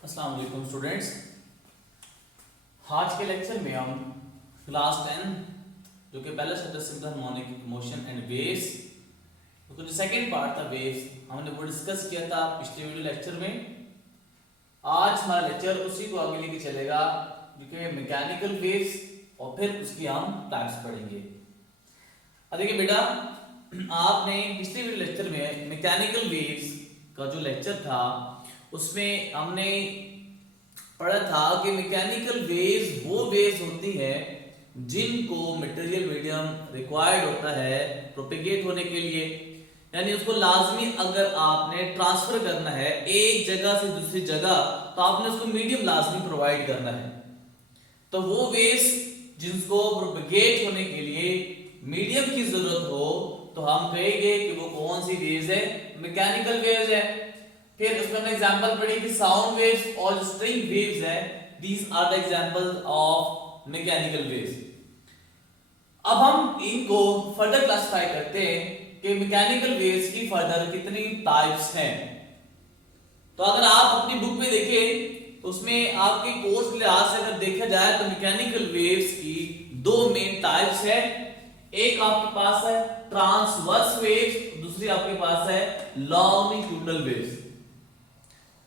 अस्सलाम वालेकुम स्टूडेंट्स। आज के लेक्चर में हम क्लास 10 जो कि पहला chapter simple harmonic motion and waves, उसका जो सेकंड पार्ट था वेव्स, हमने वो डिस्कस किया था पिछले वीडियो लेक्चर में। आज हमारा लेक्चर उसी को आगे लेके चलेगा जो कि मैकेनिकल वेव्स, और फिर उसकी हम टाइप्स पढ़ेंगे। अब देखिए बेटा, आपने पिछले वीडियो लेक्चर में मैकेनिकल वेव्स का जो लेक्चर था उसमें हमने पढ़ा था कि मैकेनिकल वेव्स वो वेव्स होती है जिनको मटेरियल मीडियम रिक्वायर्ड होता है प्रोपेगेट होने के लिए, यानी उसको लाजमी अगर आपने ट्रांसफर करना है एक जगह से दूसरी जगह तो आपने उसको मीडियम लाजमी प्रोवाइड करना है। तो वो वेव्स जिनको प्रोपेगेट होने के लिए मीडियम की जरूरत हो तो हम कहेंगे कि वो कौन सी वेव्स है, मैकेनिकल वेव्स है। फिर उसमें हमने एग्जांपल पढ़ी कि साउंड वेव्स और स्ट्रिंग वेव्स है, these are the examples of mechanical waves. अब हम इनको फर्दर क्लासिफाई करते हैं कि मैकेनिकल वेव्स की फर्दर कितनी टाइप्स हैं। तो अगर आप अपनी बुक में देखें तो उसमें आपके कोर्स के लिहाज से अगर देखा जाए तो मैकेनिकल वेव्स की दो मेन टाइप्स है। एक आपके पास है ट्रांसवर्स वेव्स, दूसरी आपके पास है लॉन्गिट्यूडनल वेव्स।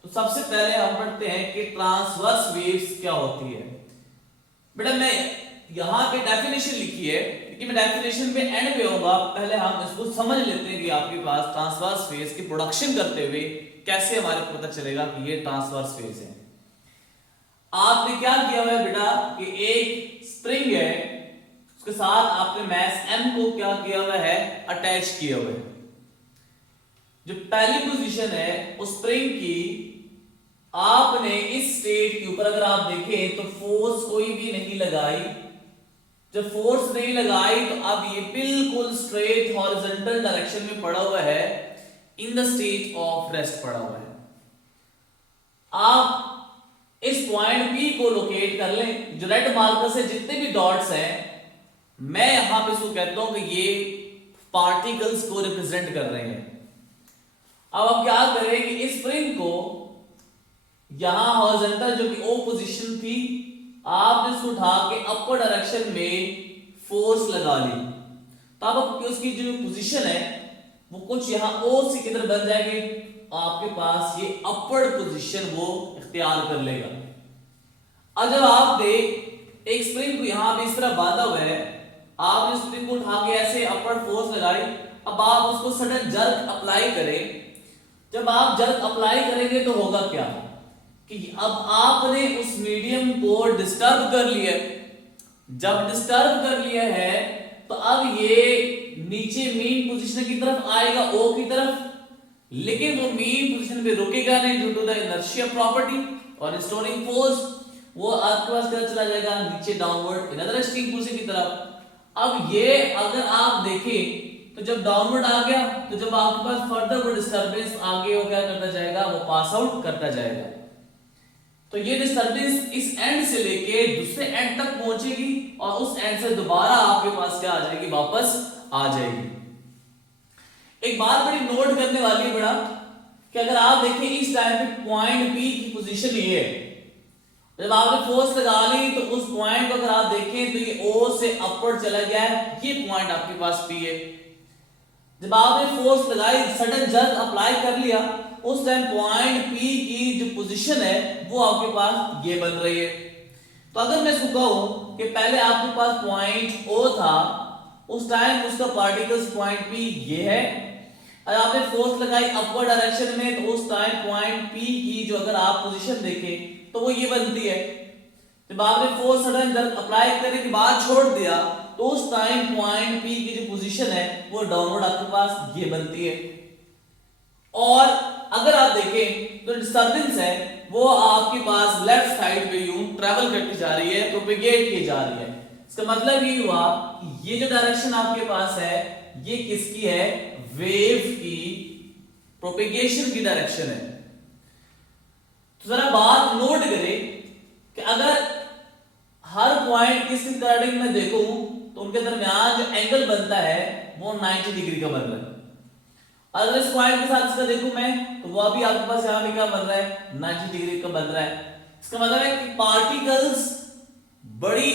तो सबसे पहले हम पढ़ते हैं कि ट्रांसवर्स वेव्स क्या होती है। बेटा मैं यहां पे डेफिनेशन लिखी है कि मैं डेफिनेशन पे एंड पे होगा, पहले हम इसको समझ लेते हैं कि आपके पास ट्रांसवर्स वेव्स की प्रोडक्शन करते हुए कैसे हमारे को पता चलेगा कि ये ट्रांसवर्स वेव्स है। आपने क्या किया हुआ है बेटा कि एक स्प्रिंग है, उसके साथ आपने मास m को क्या किया हुआ है, अटैच किया हुआ है। जो पहली पोजीशन है उस स्प्रिंग की, आपने इस स्टेट के ऊपर अगर आप देखें तो फोर्स कोई भी नहीं लगाई। जब फोर्स नहीं लगाई तो अब ये बिल्कुल स्ट्रेट हॉरिजॉन्टल डायरेक्शन में पड़ा हुआ है, in the state of rest पड़ा हुआ है। आप इस पॉइंट P को लोकेट कर लें। जो रेड मार्कर से जितने भी डॉट्स हैं, मैं यहां पे इसको कहता हूं कि ये पार्टिकल्स को रिप्रेजेंट कर रहे हैं। अब आप क्या करें कि इस स्प्रिंग को यहां हॉरिजॉन्टल जो कि O पोजीशन थी, आपने इसको उठा के अपर डायरेक्शन में फोर्स लगा ली। तब आपकी उसकी जो पोजीशन है वो कुछ यहां O से किधर बन जाएगी, आपके पास ये अपर पोजीशन वो इख्तियार कर लेगा। अब जब आपने एक स्प्रिंग को यहां पे इस तरह बांधा हुआ है, आपने स्प्रिंग को उठा के ऐसे अपर फोर्स लगाई, अब आप उसको सडन जर्क अप्लाई करें। जब आप जर्क अप्लाई करेंगे तो होगा क्या कि अब आपने उस मीडियम को डिस्टर्ब कर लिया। जब डिस्टर्ब कर लिया है तो अब ये नीचे मीन पोजीशन की तरफ आएगा, O की तरफ, लेकिन वो मीन पोजीशन पे रुकेगा नहीं due to the inertia property और रिस्टोरिंग फोर्स। वो आपके पास किधर चला जाएगा, नीचे downward in other string position की तरफ। अब ये अगर आप देखें तो जब डाउनवर्ड आ गया तो जब आपके पास फर्दर वो डिस्टर्बेंस आगे वो क्या करता जाएगा, वो पास आउट करता जाएगा। तो ये डिस्टर्बेंस इस एंड से लेके दूसरे एंड तक पहुंचेगी और उस एंड से दोबारा आपके पास क्या आ जाएगी, वापस आ जाएगी। एक बात बड़ी नोट करने वाली है बड़ा कि अगर आप देखें इस टाइम पे पॉइंट P की पोजीशन ये है। जब आपने फोर्स लगा ली तो उस पॉइंट को अगर आप देखें तो ये O से अपवर्ड चला गया है, ये पॉइंट आपके पास P है। जब आपने फोर्स लगाई, सडन जर्क अप्लाई कर लिया, उस टाइम पॉइंट P की जो पोजीशन है वो आपके पास ये बन रही है। तो अगर मैं इसको कहूं कि पहले आपके पास पॉइंट O था, उस टाइम उसका पार्टिकल्स पॉइंट P ये है। अगर आपने फोर्स लगाई अपवर्ड डायरेक्शन में तो उस टाइम पॉइंट P की जो अगर आप पोजीशन देखें तो वो ये बनती है। जब आपने फोर्स सडन जर्क अप्लाई करने के बाद छोड़ दिया तो उस टाइम पॉइंट P की जो पोजीशन है वो डाउनवर्ड आपके पास ये बनती है। और अगर आप देखें तो डिस्टर्बेंस है वो आपके पास लेफ्ट साइड पे यूं ट्रैवल करती जा रही है, प्रोपेगेट की जा रही है। इसका मतलब ये हुआ कि ये जो डायरेक्शन आपके पास है ये किसकी है, वेव की प्रोपेगेशन की डायरेक्शन है। तो जरा बात नोट करें कि अगर हर पॉइंट किसी अकॉर्डिंग में देखूं तो उनके दरमियान जो एंगल बनता है वो 90 डिग्री का बन रहा है। अगर इस पॉइंट के साथ इसका देखूं मैं, तो वो अभी आपके पास यहाँ पे क्या बन रहा है, 90 डिग्री का बन रहा है। इसका मतलब है कि पार्टिकल्स बड़ी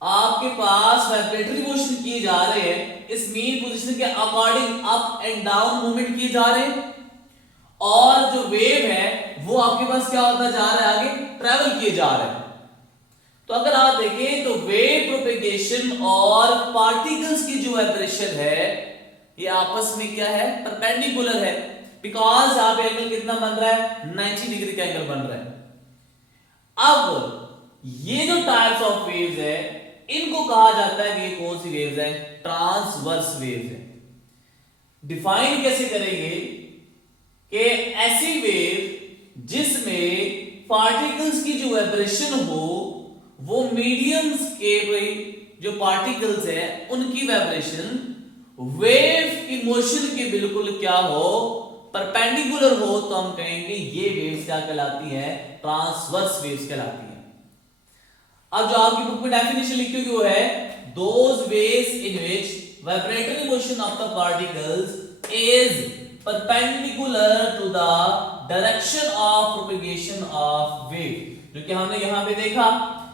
आपके पास वाइब्रेटरी मोशन किए जा रहे हैं, इस मीन पोजीशन के according up and down movement किए जा रहे हैं, और जो वेव है वो आपके पास क्या होता जा रहा है, आगे ट्रेवल किए जा रहे हैं। तो अगर आप देखें तो वेव प्रोपेगेशन और पार्टिकल्स की जो वाइब्रेशन है ये आपस में क्या है, परपेंडिकुलर है, बिकॉज आप एंगल कितना बन रहा है, 90 डिग्री का एंगल बन रहा है। अब ये जो टाइप्स ऑफ वेव्स है इनको कहा जाता है कि ये कौन सी वेव्स है, ट्रांसवर्स वेव्स है। डिफाइन कैसे करेंगे कि ऐसी वेव जिसमें पार्टिकल्स की जो वाइब्रेशन हो वो मीडियम्स के जो पार्टिकल्स है उनकी वाइब्रेशन वेव की मोशन के बिल्कुल क्या हो, परपेंडिकुलर हो, तो हम कहेंगे ये वेव्स क्या कहलाती है, ट्रांसवर्स वेव्स कहलाती है। अब जो आपकी बुक में डेफिनेशन लिखी हुई वो है, those waves in which vibratory motion of the particles is perpendicular to the direction of propagation of wave. जो कि हमने यहां पे देखा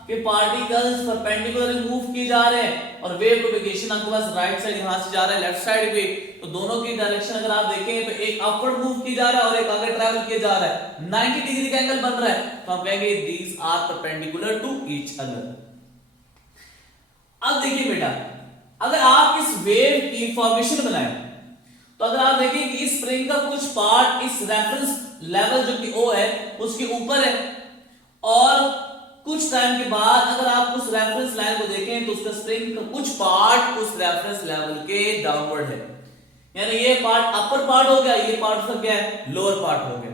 कि पार्टिकल्स परपेंडिकुलर मूव किए जा रहे हैं और वेव प्रोपेगेशन आपके पास राइट साइड यहां से जा रहा है लेफ्ट साइड पे, तो दोनों की डायरेक्शन अगर आप देखें तो एक अपवर्ड मूव किया जा रहा है और एक आगे ट्रैवल किया जा रहा है, 90 डिग्री का एंगल बन रहा है, तो हम कहेंगे these are perpendicular to each other. अब देखिए बेटा, अगर आप इस वेव की फॉर्मेशन बनाएं तो अगर आप देखें कि इस स्प्रिंग का कुछ पार्ट इस रेफरेंस लेवल जो कि O है उसके ऊपर है, और कुछ टाइम के बाद अगर आप उस रेफरेंस लाइन को देखें तो उसका स्प्रिंग का कुछ पार्ट उस रेफरेंस लेवल के डाउनवर्ड है, यानी ये पार्ट अपर पार्ट हो गया, ये पार्ट सब क्या है, लोअर पार्ट हो गया।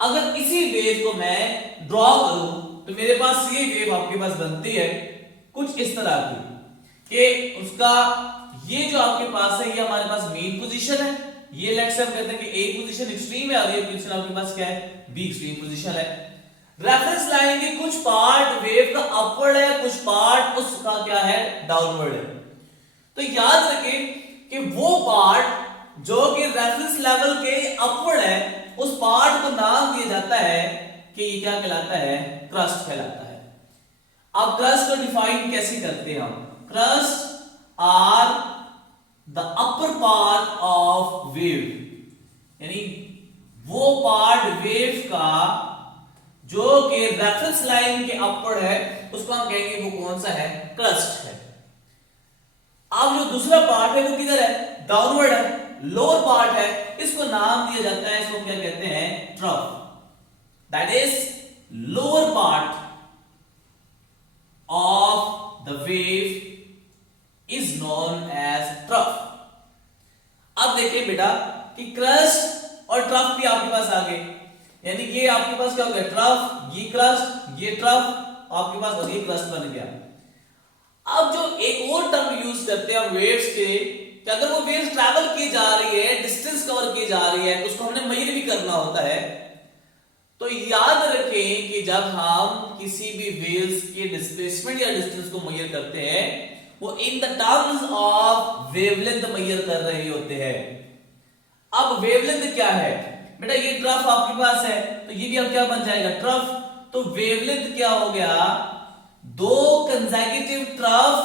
अगर इसी वेव को मैं ड्रॉ करूं तो मेरे पास ये वेव आपके पास बनती है कुछ इस तरह की कि उसका ये जो आपके पास है ये हमारे पास मेन पोजीशन है, ये लेट्स से हम कहते हैं कि ए पोजीशन एक्सट्रीम है और ये पोजीशन आपके पास क्या है, बी एक्सट्रीम पोजीशन है। रेफरेंस लाइन के कुछ पार्ट वेव का अपवर्ड है, कुछ पार्ट उसका क्या है, डाउनवर्ड है। तो याद रखें कि वो पार्ट जो कि रेफरेंस लेवल के अपवर्ड है उस पार्ट को नाम दिया जाता है कि ये क्या कहलाता है, क्रस्ट कहलाता है। अब क्रस्ट को डिफाइन कैसे करते हैं हम, crest are the upper part of wave, यानी वो पार्ट वेव का जो कि रेफरेंस लाइन के अपवर्ड है उसको हम कहेंगे वो कौन सा है, क्रस्ट है। अब जो दूसरा पार्ट है वो किधर है, डाउनवर्ड है, लोअर पार्ट है, इसको नाम दिया जाता है, इसको क्या कहते हैं, trough. That is lower part of the wave is known as trough. अब देखिए बेटा कि क्रस्ट और ट्रफ भी आपके पास आ गए, यानी ये आपके पास क्या हो गया, ट्रफ, ये क्रस्ट, ये ट्रफ आपके पास और ये क्रस्ट बन गया। अब जो एक और टर्म यूज करते हैं वेव्स के, कि अगर वो वेव्स ट्रैवल की जा रही है, डिस्टेंस कवर की जा रही है, तो उसको हमने मेजर भी करना होता है। तो याद रखें कि जब हम किसी भी वेव्स के डिस्प्लेसमेंट या डिस्टेंस को मेजर करते हैं वो in the terms of wavelength measure कर रहे होते हैं। अब वेवलेंथ क्या है बेटा, ये ट्रफ आपके पास है तो ये भी अब क्या बन जाएगा, ट्रफ। तो वेवलेंथ क्या हो गया, दो कंसेक्यूटिव ट्रफ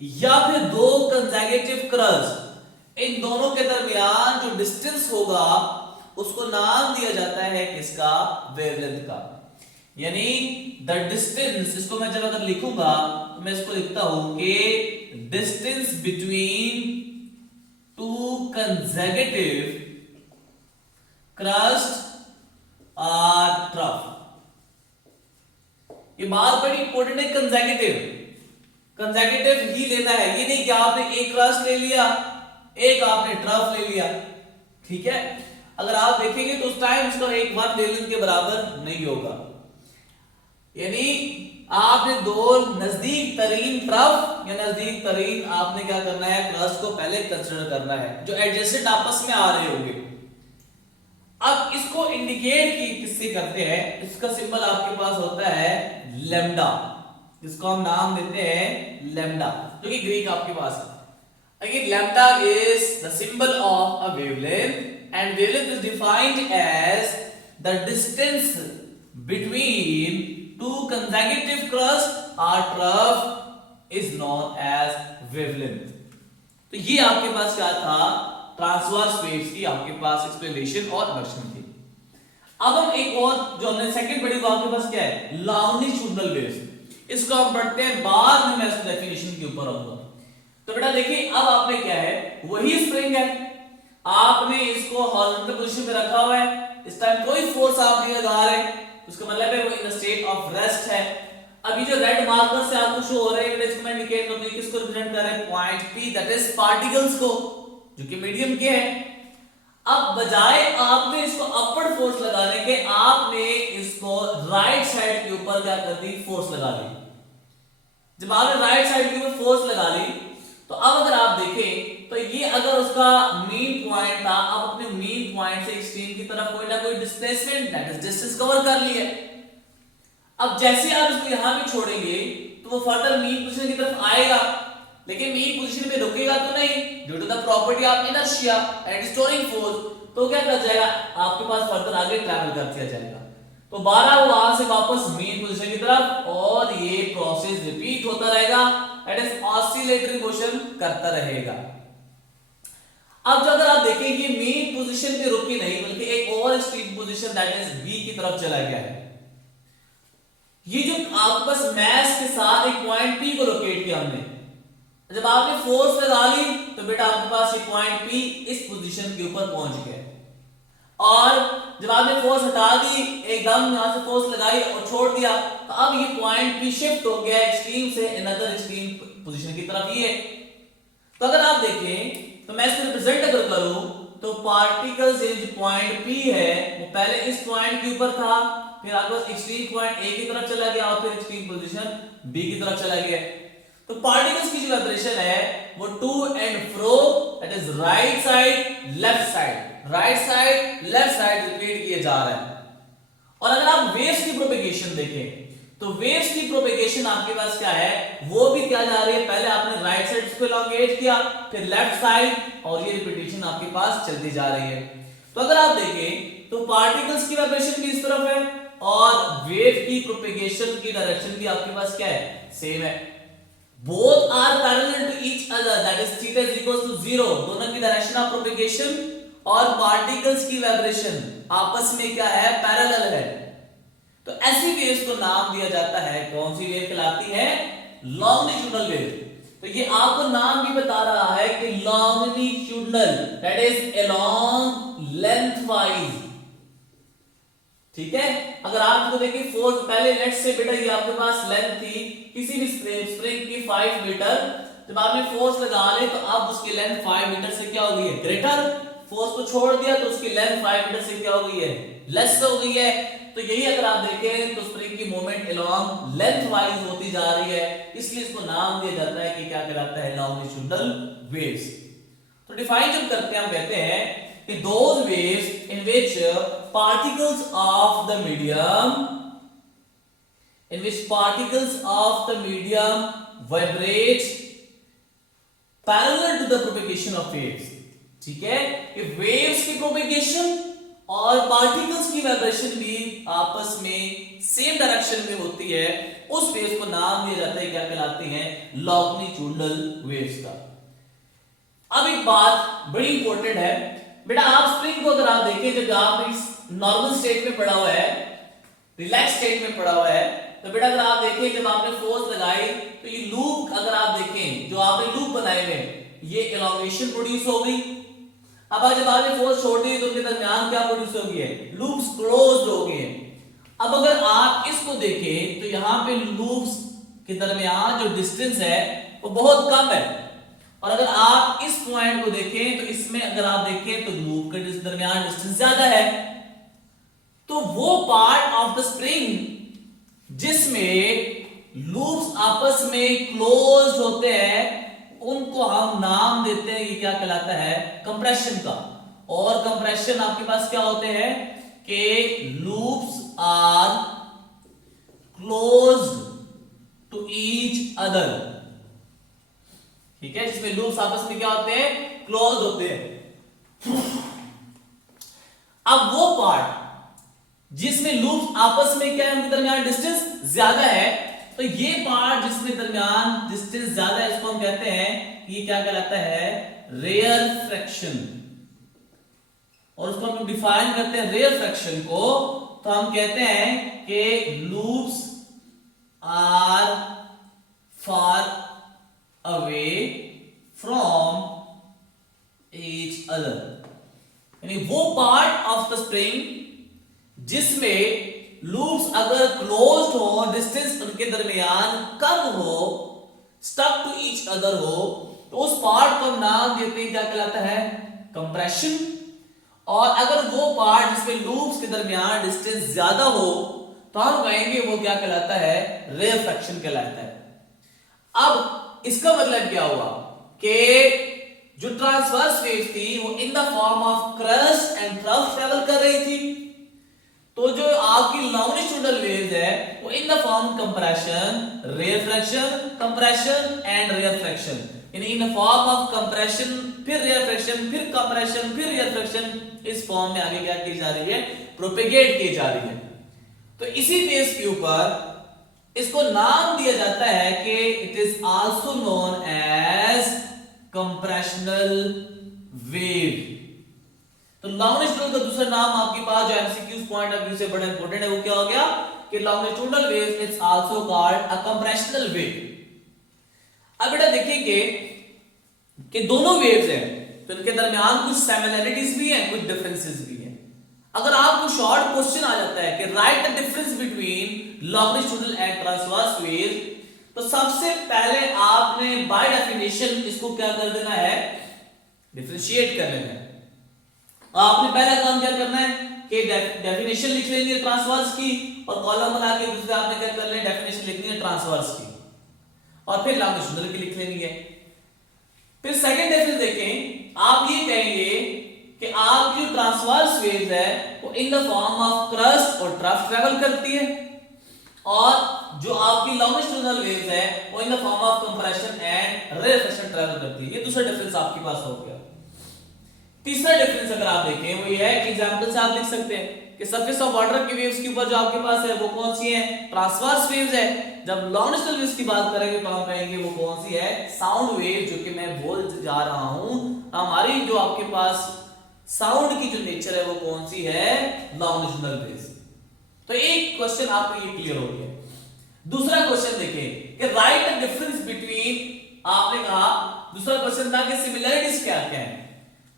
या फिर दो कंसेक्यूटिव क्रस्ट, इन दोनों के दरमियान जो डिस्टेंस होगा उसको नाम दिया जाता है किसका, वेवलेंथ का। यानी द डिस्टेंस, इसको मैं जब अगर लिखूंगा तो मैं इसको लिखता हूं कि distance between two consecutive crust और ट्रफ। ये बात बड़ी इंपॉर्टेंट है, कंसेक्यूटिव ही लेना है, ये नहीं कि आपने एक क्रस्ट ले लिया एक आपने ट्रफ ले लिया, ठीक है। अगर आप देखेंगे तो उस टाइम उसका एक वन वेवलेंथ के बराबर नहीं होगा, यानी आपने दो नजदीक तरीन ट्रफ या नजदीक तरीन आपने क्या करना है, क्रस्ट को पहले कंसीडर करना है जो एडजेसेंट आपस में आ रहे होंगे। अब इसको इंडिकेट की किससे करते हैं, इसका सिंबल आपके पास होता है लैम्डा, जिसको हम नाम देते हैं लैम्डा, जो कि ग्रीक आपके पास है। Again, lambda is the symbol of a wavelength, and wavelength is defined as the distance between two consecutive crusts or trough is known as wavelength. तो ये आपके पास क्या था, ट्रांसवर्स वेव्स की आपके पास एक्सप्लेनेशन और इंडक्शन थी। अब हम एक और जो हमने सेकंड पढ़ी वो आपके पास क्या है, लॉन्गिट्यूडनल वेव्स। इसको हम पढ़ते हैं, बाद में मैं इसकी डेफिनेशन के ऊपर आऊंगा। तो बेटा देखिए, अब आपने क्या है, वही स्प्रिंग है, आपने इसको हॉरिजॉन्टल पोजीशन पे रखा हुआ है, इस टाइम कोई फोर्स आप नहीं लगा रहे, उसका मतलब है वो in the state of rest है। अभी जो रेड मार्कर से आपको शो हो रहे हैं, इसको मैं इंडिकेट करूंगा, किसको रिप्रेजेंट कर रहे हैं, point P, that is particles को, जो कि मीडियम के है। अब बजाय आपने इसको अपवर्ड फोर्स लगाने के, आपने इसको राइट साइड के ऊपर क्या कर दी, फोर्स लगा दी। जब आपने राइट साइड के ऊपर फोर्स लगा ली, तो अब अगर आप देखें तो ये अगर उसका मेन पॉइंट था, अब अपने मेन पॉइंट से एक्सट्रीम की तरफ कोई ना कोई displacement, that is distance cover कर लिया। अब जैसे आप इसको यहां पे छोड़ेंगे तो वो फर्दर मेन पोजीशन की तरफ आएगा, लेकिन मेन पोजीशन पे रुकेगा तो नहीं, due to the property of inertia and storing force. तो क्या कर जाएगा, आपके पास फर्दर आगे ट्रैवल कर दिया जाएगा। तो 12 वो वहां से वापस मेन पोजीशन की तरफ, और ये प्रोसेस रिपीट होता रहेगा, दैट इज ऑसिलेटरी मोशन करता रहेगा। अब जो अगर आप देखें, ये मेन पोजीशन पे रुकी नहीं, बल्कि एक और extreme position that is B की तरफ चला गया है। ये जो आपके पास मैस के साथ एक पॉइंट P को लोकेट किया हमने, जब आपने फोर्स लगा ली तो बेटा आपके पास ये पॉइंट P इस पोजीशन के ऊपर पहुंच गया, और जब आपने फोर्स हटा दी, एकदम यहां से फोर्स लगाई और छोड़ दिया, तो अब ये पॉइंट P शिफ्ट हो गया एक्सट्रीम से अनदर एक्सट्रीम पोजीशन की तरफ। ये तो अगर आप देखें तो मैं इसको रिप्रेजेंट अगर करूं तो पार्टिकल्स ये जो पॉइंट P है वो पहले इस पॉइंट के ऊपर था, फिर आपके पास एक्सट्रीम पॉइंट A की तरफ चला गया, और फिर एक्सट्रीम पोजीशन B की तरफ चला गया। तो पार्टिकल्स की जो वाइब्रेशन है वो to and fro, that is right side left side, right side left side repeat किए जा रहे हैं। और अगर आप वेव्स की प्रोपेगेशन देखें तो वेव्स की प्रोपेगेशन आपके पास क्या है, वो भी क्या जा रही है, पहले आपने राइट साइड इसको एलोंगेट किया, फिर लेफ्ट साइड, और ये रिपीटेशन आपके पास चलती जा रही है। तो अगर आप देखें तो पार्टिकल्स की वाइब्रेशन भी इस तरफ है, और वेव की प्रोपेगेशन की डायरेक्शन भी आपके पास क्या है, सेम है। Both are parallel to each other, that is theta is equal to 0, दोनों की डायरेक्शन ऑफ प्रोपेगेशन और पार्टिकल्स की वाइब्रेशन आपस में क्या है, पैरेलल है। तो ऐसी वेव्स को नाम दिया जाता है, कौन सी वेव कहलाती है, लॉन्गिट्यूडनल वेव। तो ये आपको नाम भी बता रहा है कि longitudinal, that is along lengthwise, ठीक है। अगर आप इसको देखिए, फोर्स पहले लेट से बेटा ये आपके पास लेंथ थी किसी भी स्प्रिंग की 5 मीटर, जब आपने फोर्स लगा ली तो अब उसकी लेंथ 5 मीटर से क्या हो गई है, ग्रेटर। फोर्स को छोड़ दिया तो उसकी लेंथ 5 मीटर से क्या हो गई है, लेस हो गई है। तो यही अगर आप देखें तो स्प्रिंग की मूवमेंट अलोंग लेंथ वाइज होती जा रही है, इसलिए इसको नाम दिया जाता है कि क्या कहलाता है, लॉन्गिट्यूडनल वेव्स। तो डिफाइन जब करते हैं हम कहते हैं कि those waves in which particles of the medium vibrate parallel to the propagation of waves, ठीक है। कि waves की propagation और particles की vibration भी आपस में सेम डायरेक्शन में होती है, उस वेव्स को नाम दिया जाता है, क्या कहलाती हैं, लॉन्गिट्यूडनल वेव्स का। अब एक बात बड़ी इंपॉर्टेंट है बेटा, आप स्प्रिंग को अगर आप देखें, जब आप इस नॉर्मल स्टेट में पड़ा हुआ है, रिलैक्स स्टेट में पड़ा हुआ है, तो बेटा अगर आप देखें जब आपने फोर्स लगाई तो ये लूप अगर आप देखें, जो आपने लूप बनाए हुए ये एलोंगेशन प्रोड्यूस हो गई। अब जब आपने फोर्स छोड़ दी तो उनके दरमियान क्या प्रोड्यूस हो गई है, लूप्स क्लोज्ड हो गए हैं। अब अगर आप इसको देखें तो यहाँ पे लूप्स के दरमियान जो डिस्टेंस है वो बहुत कम है, और अगर आप इस पॉइंट को देखें तो इसमें अगर आप देखें तो लूप के दरमियान डिस्टेंस ज्यादा है। तो वो पार्ट ऑफ द स्प्रिंग जिसमें लूप्स आपस में क्लोज होते हैं उनको हम नाम देते हैं, ये क्या कहलाता है, कंप्रेशन का। और कंप्रेशन आपके पास क्या होते हैं कि loops are close to each other, ठीक है, जिसमें लूप्स आपस में क्या होते हैं, क्लोज होते हैं। अब वो पार्ट जिसमें लूप्स आपस में क्या है, उनके दरमियान डिस्टेंस ज्यादा है, तो ये पार्ट जिसमें दरमियान डिस्टेंस ज्यादा है, इसको हम कहते हैं कि ये क्या कहलाता है, रेयर फ्रैक्शन। और उसको हम डिफाइन करते हैं रेयर फ्रैक्शन को, तो हम कहते हैं कि loops are far away from each other, यानी वो पार्ट ऑफ द स्प्रिंग जिसमें लूप्स अगर क्लोज्ड हो, डिस्टेंस उनके दरमियान कम हो, स्टक टू ईच अदर हो, तो उस पार्ट को हम नाम देते हैं क्या कहलाता है, कंप्रेशन। और अगर वो पार्ट जिसमें लूप्स के दरमियान डिस्टेंस ज्यादा हो, तो हम कहेंगे वो क्या कहलाता है, रेफ्रैक्शन कहलाता है। अब इसका मतलब क्या हुआ कि जो ट्रांसवर्स वेव थी वो in the form of crust and trough travel कर रही थी, तो जो आपकी लॉन्गिट्यूडनल वेव्स है वो in the form compression, refraction, compression and refraction, यानी in the form of compression, फिर रेफ्रैक्शन, फिर कंप्रेशन, फिर रेफ्रैक्शन, इस फॉर्म में आगे क्या की जा रही है, प्रोपेगेट की जा रही है। तो इसी बेस के ऊपर इसको नाम दिया जाता है कि it is also known as compressional wave. तो लॉन्गिट्यूडनल का दूसरा नाम आपके पास जो एमसीक्यूज पॉइंट ऑफ व्यू से बड़ा इंपॉर्टेंट है, वो क्या हो गया कि longitudinal wave is also called a compressional wave. अब बेटा देखेंगे कि दोनों वेव्स हैं, तो इनके दरमियान कुछ सिमिलरिटीज भी हैं, कुछ डिफरेंसेस भी हैं। अगर आपको शॉर्ट क्वेश्चन आ जाता है कि right the difference between longitudinal and transverse wave, तो सबसे पहले आपने बाय डेफिनेशन इसको क्या कर देना है, डिफरेंशिएट कर लेना है। आपने पहला काम क्या करना है कि डेफिनेशन लिख लेनी है ट्रांसवर्स की, और कॉलम बना के दूसरे आपने क्या कर लेना है, डेफिनेशन लिखनी है ट्रांसवर्स की, और फिर लॉन्गिट्यूडनल की लिख लेनी है। फिर सेकंड डिफरेंस देखें, आप ये कहेंगे कि आपकी जो ट्रांसवर्स वेव्स है वो in the form of crest और ट्रफ ट्रेवल करती है, और जो आपकी लॉन्गिट्यूडनल वेव्स है वो in the form of compression and refraction travel करती है। ये दूसरा डिफरेंस आपके पास हो गया। तीसरा डिफरेंस अगर आप देखें वो ये है कि एग्जांपल से आप लिख सकते हैं कि सरफेस ऑफ वाटर की वेव्स के ऊपर जो आपके पास है वो कौन सी है, ट्रांसवर्स वेव्स है। जब लॉन्गिट्यूडनल वेव्स की बात करेंगे तो हम कहेंगे वो कौन सी है, साउंड वेव, जो कि मैं बोल जा रहा हूं। हमारी जो आपके पास साउंड की जो नेचर है वो कौन सी है, लॉन्गिट्यूडनल वेव्स। तो एक क्वेश्चन आपको ये क्लियर हो गया। दूसरा क्वेश्चन देखिए कि राइट द डिफरेंस बिटवीन, आपने कहा दूसरा क्वेश्चन था कि सिमिलरिटीज क्या क्या है।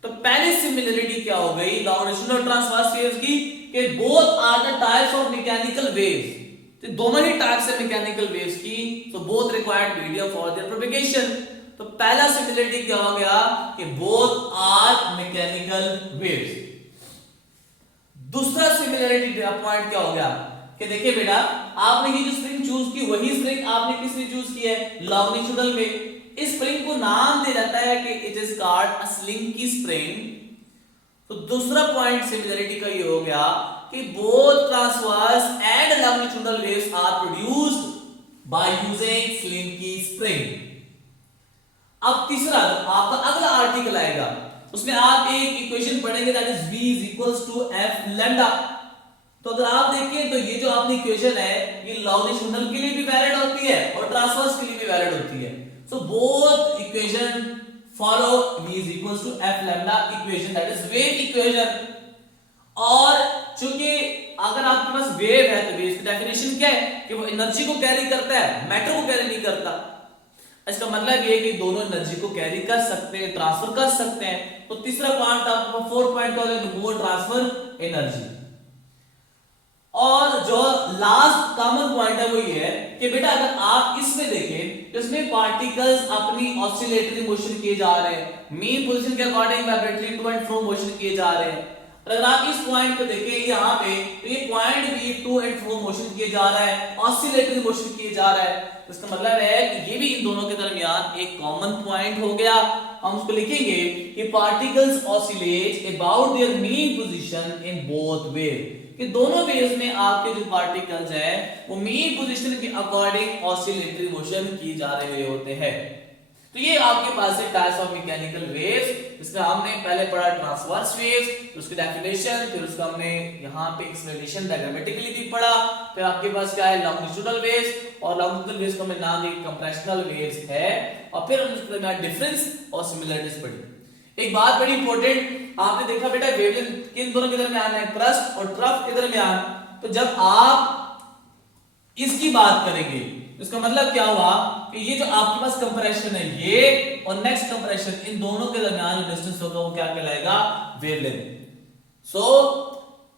तो पहली सिमिलरिटी क्या हो गई लॉन्गिट्यूडनल और ट्रांसवर्स वेव्स की, कि both are the types of mechanical waves, तो दोनों ही टाइप्स है मैकेनिकल वेव्स की, तो both required medium for their propagation. तो पहला सिमिलरिटी क्या हो गया कि बोथ आर मैकेनिकल वेव्स। दूसरा सिमिलरिटी पॉइंट क्या हो गया कि देखिए बेटा, आपने ये जो स्प्रिंग चूज की वही स्प्रिंग आपने किसने चूज की है, लॉन्गिट्यूडनल में। इस स्प्रिंग को नाम दिया जाता है कि it is called a slinky spring. तो दूसरा पॉइंट सिमिलरिटी का ये हो गया कि both transverse and longitudinal waves are produced by using slinky spring. अब तीसरा आपका अगला आर्टिकल आएगा, उसमें आप एक इक्वेशन पढ़ेंगे that is v is equals to f lambda। तो अगर आप देखें तो ये जो आपकी इक्वेशन है ये लॉन्गिट्यूडनल के लिए भी वैलिड होती है और ट्रांसवर्स के लिए भी वैलिड होती है। So both equation follow v is equals to f lambda equation, that is wave equation. और चूंकि अगर आपके पास वेव है तो वेव की डेफिनेशन क्या है कि वो एनर्जी को कैरी करता है, मैटर को कैरी नहीं करता। इसका मतलब ये है कि दोनों एनर्जी को कैरी कर सकते हैं, ट्रांसफर कर सकते हैं। तो तीसरा पॉइंट आपका फोर्थ पॉइंट क्या हो गया, मोर ट्रांसफर एनर्जी। और जो लास्ट कॉमन पॉइंट है वो ये है कि बेटा अगर आप इसमें देखें तो इसमें पार्टिकल्स अपनी ऑसिलेटरी मोशन किए जा रहे हैं, मीन पोजीशन के according vibratory to and fro motion किए जा रहे हैं। अगर आप इस पॉइंट को देखें यहाँ पे तो ये पॉइंट भी टू एंड फ्रो मोशन किए जा रहा है, ऑसिलेटरी मोशन किए जा रहा है। तो इसका मतलब है कि ये भी इन दोनों के दरमियान एक कॉमन पॉइंट हो गया। हम उसको लिखेंगे कि particles oscillate about their mean position in both wave, कि दोनों वेव्स में आपके जो पार्टिकल्स हैं वो मीन पोजीशन के अकॉर्डिंग ऑसिलेटरी मोशन किए जा रहे होते हैं। तो ये आपके पास है टाइप्स ऑफ मैकेनिकल वेव्स, इसका हमने पहले पढ़ा ट्रांसवर्स वेव्स, फिर उसकी डेफिनेशन, फिर उसका हमने यहाँ पे एक्सप्लेनेशन डायग्रामेटिकली भी पढ़ा, फिर आपके पास क्या है लॉन्गिट्यूडनल वेव्स, और लॉन्गिट्यूडनल वेव्स को हमने नाम दिया कंप्रेशनल वेव्स है, और फिर हमने उसके डिफरेंस और सिमिलरिटीज पढ़ी। एक बात बड़ी इंपॉर्टेंट आपने देखा बेटा वेवलेंथ किन दोनों के दरमियान है, क्रस्ट और ट्रफ के दरमियान। तो जब आप इसकी बात करेंगे इसका मतलब क्या हुआ कि ये जो आपके पास कंप्रेशन है ये और नेक्स्ट कंप्रेशन, इन दोनों के दरमियान जो डिस्टेंस होगा वो क्या कहलाएगा, wavelength. So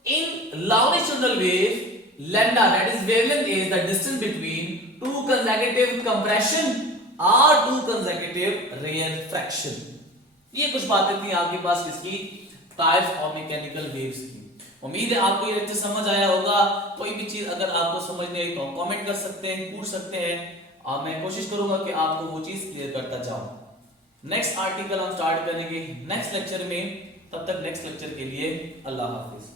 in longitudinal wave lambda that is wavelength is the distance between two consecutive compression और टू कंसेक्यूटिव रेयरफैक्शन। ये कुछ बातें थी आपके पास किसकी, टाइप्स ऑफ मैकेनिकल वेव्स की। उम्मीद है आपको ये लेक्चर समझ आया होगा। कोई भी चीज अगर आपको समझ नहीं आई तो कमेंट कर सकते हैं, पूछ सकते हैं, और मैं कोशिश करूंगा कि आपको वो चीज क्लियर करता जाऊं। नेक्स्ट आर्टिकल हम स्टार्ट करेंगे नेक्स्ट लेक्चर में, तब तक नेक्स्ट लेक्चर के लिए अल्लाह हाफिज।